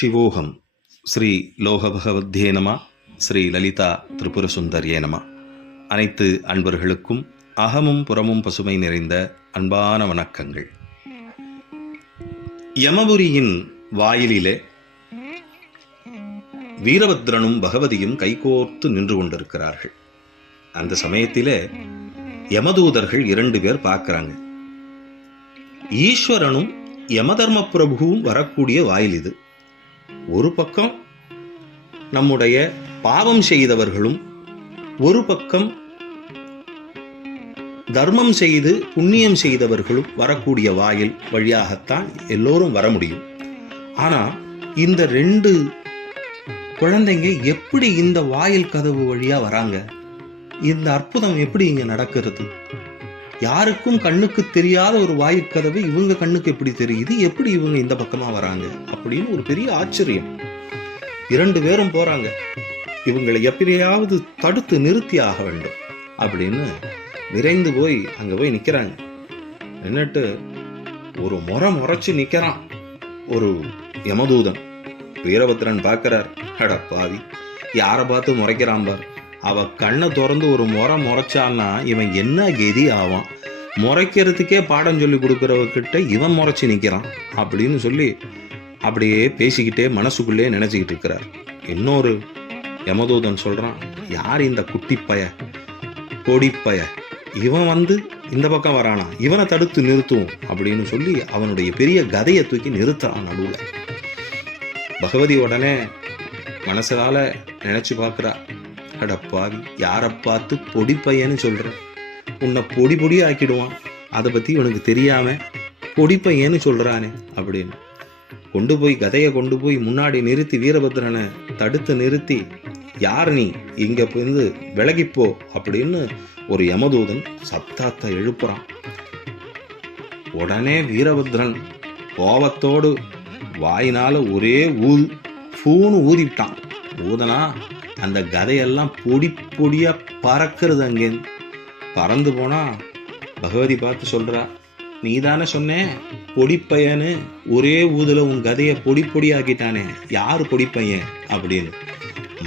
சிவோகம் ஸ்ரீ லோகபகவத்யே நம. ஸ்ரீ லலிதா திரிபுர சுந்தர்யே நம. அனைத்து அன்பர்களுக்கும் அகமும் புறமும் பசுமை நிறைந்த அன்பான வணக்கங்கள். யமபுரியின் வாயிலிலே வீரபத்ரனும் பகவதியும் கைகோர்த்து நின்று கொண்டிருக்கிறார்கள். அந்த சமயத்திலே யமதூதர்கள் 2 பேர் பார்க்கிறாங்க. ஈஸ்வரனும் யமதர்ம பிரபுவும் வரக்கூடிய வாயில் இது. ஒரு பக்கம் நம்முடைய பாவம் செய்தவர்களும், ஒரு பக்கம் தர்மம் செய்து புண்ணியம் செய்தவர்களும் வரக்கூடிய வாயில் வழியாகத்தான் எல்லோரும் வர முடியும். ஆனா இந்த 2 குழந்தைங்க எப்படி இந்த வாயில் கதவு வழியா வராங்க? இந்த அற்புதம் எப்படி இங்க நடக்கிறது? யாருக்கும் கண்ணுக்கு தெரியாத ஒரு வாயில் கதவு இவங்க கண்ணுக்கு எப்படி தெரியுது? எப்படி இவங்க இந்த பக்கமா வராங்க அப்படின்னு ஒரு பெரிய ஆச்சரியம். 2 பேரும் போறாங்க. இவங்களை எப்படியாவது தடுத்து நிறுத்தி ஆக வேண்டும் அப்படின்னு விரைந்து போய் அங்க போய் நிக்கிறாங்க. நின்னுட்டு ஒரு முறைச்சு நிக்கிறான் ஒரு யமதூதன். வீரபத்ரன் பார்க்கிறார். அட பாவி, யாரை பார்த்து முறைக்கிறான் பார். அவ கண்ணை திறந்து ஒரு முறைச்சான்னா இவன் என்ன கெதி ஆவான்? முறைக்கிறதுக்கே பாடம் சொல்லி கொடுக்குறவர்கிட்ட இவன் முறைச்சி நிற்கிறான் அப்படின்னு சொல்லி அப்படியே பேசிக்கிட்டே மனசுக்குள்ளே நினைச்சுக்கிட்டு இருக்கிறார். இன்னொரு யமதூதன் சொல்றான், யார் இந்த குட்டிப்பய கொடிப்பய, இவன் வந்து இந்த பக்கம் வரானா, இவனை தடுத்து நிறுத்துவோம் அப்படின்னு சொல்லி அவனுடைய பெரிய கதையை தூக்கி நிறுத்துறான் நடுவில். பகவதி உடனே மனசால நினைச்சு பார்க்கிறா, அடப்பாவி, யாரை பார்த்து பொடி பையன்னு சொல்ற? உன்னை பொடி பொடியா ஆக்கிடுவான். அதை பத்தி உனக்கு தெரியாம பொடி பையன்னு சொல்றானே அப்படின்னு கதையை கொண்டு போய் முன்னாடி நிறுத்தி வீரபத்ரனை தடுத்து நிறுத்தி, யார் நீ, இங்க வந்து விலகிப்போ அப்படின்னு ஒரு யமதூதன் சப்தாத்தை எழுப்புறான். உடனே வீரபத்ரன் கோபத்தோடு வாயினால ஒரே பூன்னு ஊதிவிட்டான். ஊதனா அந்த கதையெல்லாம் பொடி பொடியா பறக்கிறது. அங்கேருந்து பறந்து போனா பகவதி பார்த்து சொல்றா, நீ தானே சொன்னேன் பொடிப்பையன்னு, ஒரே ஊதுல உன் கதையை பொடி பொடியாக்கிட்டானே, யாரு பொடிப்பையன் அப்படின்னு.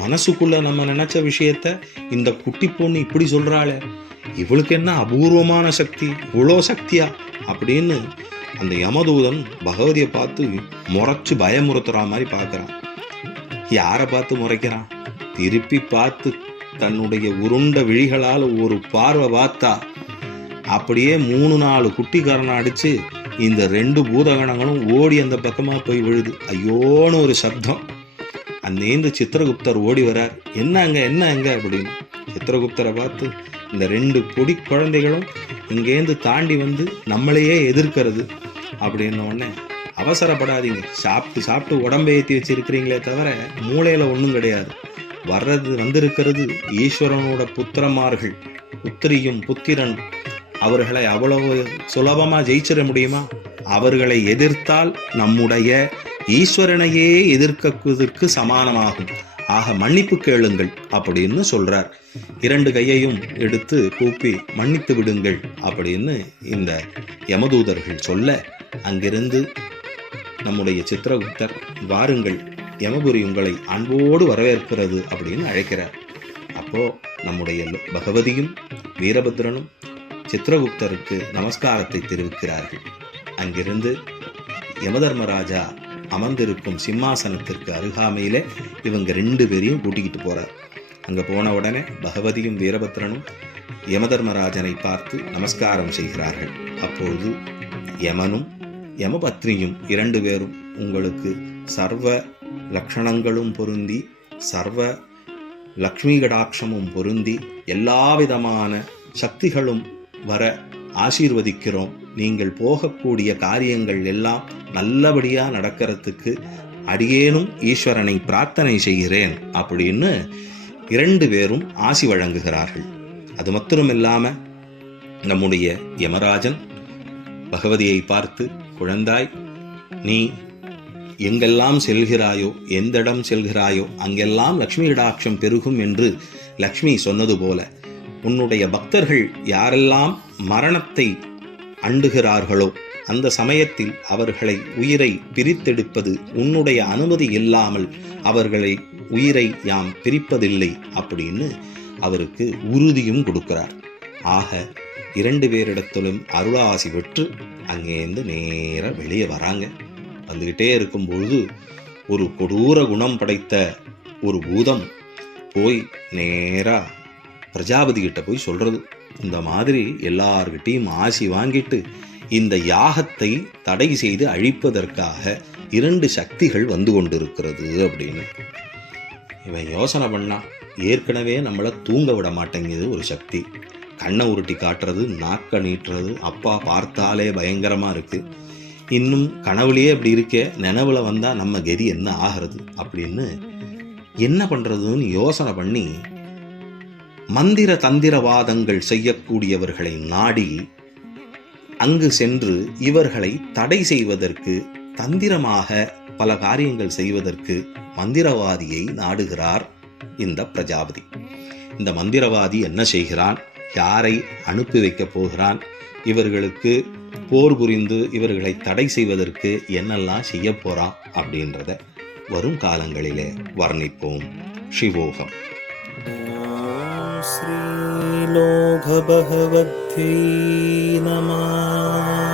மனசுக்குள்ள நம்ம நினைச்ச விஷயத்த இந்த குட்டி பொண்ணு இப்படி சொல்றாளே, இவளுக்கு என்ன அபூர்வமான சக்தி, இவ்வளோ சக்தியா அப்படின்னு அந்த யமதூதன் பகவதியை பார்த்து முறைச்சு பயமுறுத்துறா மாதிரி பார்க்கறான். யாரை பார்த்து முறைக்கிறான்? திருப்பி பார்த்து தன்னுடைய உருண்ட விழிகளால் ஒரு பார்வை பார்த்தா அப்படியே 3-4 குட்டிக்காரனை அடிச்சு இந்த 2 பூதகணங்களும் ஓடி அந்த பக்கமா போய் விழுது. ஐயோன்னு ஒரு சப்தம். அந்தேந்து சித்திரகுப்தர் ஓடி வரார். என்ன அங்க அப்படின்னு சித்திரகுப்தரை பார்த்து, இந்த 2 பொடி குழந்தைகளும் இங்கேருந்து தாண்டி வந்து நம்மளையே எதிர்க்கிறது அப்படின்ன உடனே, அவசரப்படாதீங்க, சாப்பிட்டு உடம்பை ஏற்றி வச்சிருக்கிறீங்களே தவிர மூளையில ஒன்றும் கிடையாது. வந்திருக்கிறது ஈஸ்வரனோட புத்திரமார்கள், புத்திரியும் புத்திரன். அவர்களை அவ்வளவு சுலபமா ஜெயிச்சிட முடியுமா? அவர்களை எதிர்த்தால் நம்முடைய ஈஸ்வரனையே எதிர்க்கிறதுக்கு சமானமாகும். ஆக மன்னிப்பு கேளுங்கள் அப்படின்னு சொல்றார். 2 கையையும் எடுத்து கூப்பி மன்னித்து விடுங்கள் அப்படின்னு இந்த யமதூதர்கள் சொல்ல, அங்கிருந்து நம்முடைய சித்திரகுப்தர், வாருங்கள், யமபுரி உங்களை அன்போடு வரவேற்கிறது அப்படின்னு அழைக்கிறார். அப்போ நம்முடைய பகவதியும் வீரபத்ரனும் சித்திரகுப்தருக்கு நமஸ்காரத்தை தெரிவிக்கிறார்கள். அங்கிருந்து யமதர்மராஜா அமர்ந்திருக்கும் சிம்மாசனத்திற்கு அருகாமையிலே இவங்க 2 பேரையும் கூட்டிக்கிட்டு போறார். அங்க போன உடனே பகவதியும் வீரபத்ரனும் யமதர்மராஜனை பார்த்து நமஸ்காரம் செய்கிறார்கள். அப்பொழுது யமனும் யமபத்னியும் 2 பேரும், உங்களுக்கு சர்வ லக்ஷணங்களும் பொருந்தி, சர்வ லக்ஷ்மி கடாட்சமும் பொருந்தி, எல்லா விதமான சக்திகளும் வர ஆசீர்வதிக்கிறோம். நீங்கள் போகக்கூடிய காரியங்கள் எல்லாம் நல்லபடியா நடக்கிறதுக்கு அடியேனும் ஈஸ்வரனை பிரார்த்தனை செய்கிறேன் அப்படின்னு 2 பேரும் ஆசி வழங்குகிறார்கள். அது மட்டுமில்லாம நம்முடைய யமராஜன் பகவதியை பார்த்து, குழந்தாய், நீ எங்கெல்லாம் செல்கிறாயோ, எந்த இடம் செல்கிறாயோ அங்கெல்லாம் லக்ஷ்மி கடாட்சம் பெருகும் என்று லக்ஷ்மி சொன்னது போல, உன்னுடைய பக்தர்கள் யாரெல்லாம் மரணத்தை அண்டுகிறார்களோ அந்த சமயத்தில் அவர்களை உயிரை பிரித்தெடுப்பது உன்னுடைய அனுமதி இல்லாமல் அவர்களை உயிரை யாம் பிரிப்பதில்லை அப்படின்னு அவருக்கு உறுதியும் கொடுக்கிறார். ஆக 2 பேரிடத்திலும் அருளாசி பெற்று அங்கேருந்து நேராக வெளியே வராங்க. வந்துக்கிட்டே இருக்கும்பொழுது ஒரு கொடூர குணம் படைத்த ஒரு பூதம் போய் நேராக பிரஜாபதி கிட்ட போய் சொல்கிறது, இந்த மாதிரி எல்லார்கிட்டையும் ஆசி வாங்கிட்டு இந்த யாகத்தை தடை செய்து அழிப்பதற்காக 2 சக்திகள் வந்து கொண்டிருக்கிறது அப்படின்னு. இவன் யோசனை பண்ணான், ஏற்கனவே நம்மளை தூங்க விட மாட்டேங்குது ஒரு சக்தி, கண்ணை உருட்டி காட்டுறது, நாக்க நீட்டுறது, அப்பா பார்த்தாலே பயங்கரமாக இருக்குது, இன்னும் கனவுலேயே அப்படி இருக்கே, நினைவுல வந்தால் நம்ம கதி என்ன ஆகிறது அப்படின்னு என்ன பண்ணுறதுன்னு யோசனை பண்ணி மந்திர தந்திரவாதங்கள் செய்யக்கூடியவர்களை நாடி அங்கு சென்று இவர்களை தடை செய்வதற்கு, தந்திரமாக பல காரியங்கள் செய்வதற்கு மந்திரவாதியை நாடுகிறார் இந்த பிரஜாபதி. இந்த மந்திரவாதி என்ன செய்கிறான், யாரை அனுப்பி வைக்கப் போகிறான், இவர்களுக்கு போர் புரிந்து இவர்களை தடை செய்வதற்கு என்னெல்லாம் செய்ய போறான் அப்படின்றத வரும் காலங்களிலே வர்ணிப்போம். சிவோகம். ஸ்ரீலோக பகவத்யை நமः.